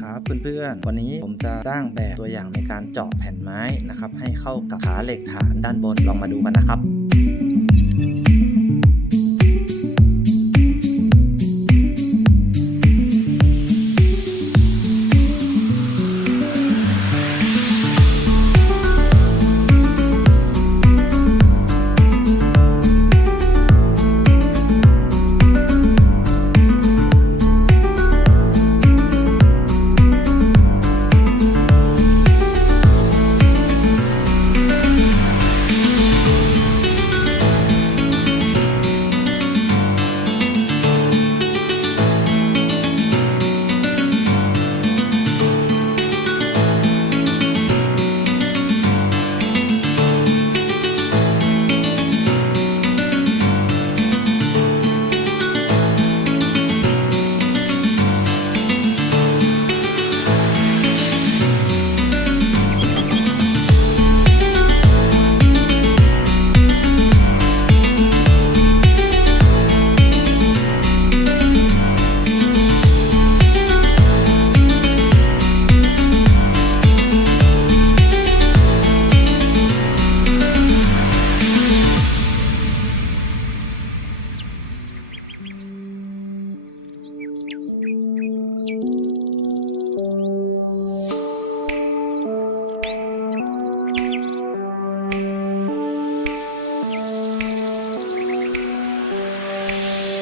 ครับเพื่อนๆ วันนี้ผมจะสร้างแบบตัวอย่างในการเจาะแผ่นไม้นะครับ ให้เข้ากับขาเหล็กฐานด้านบนลองมาดูกันนะครับ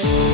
Bye.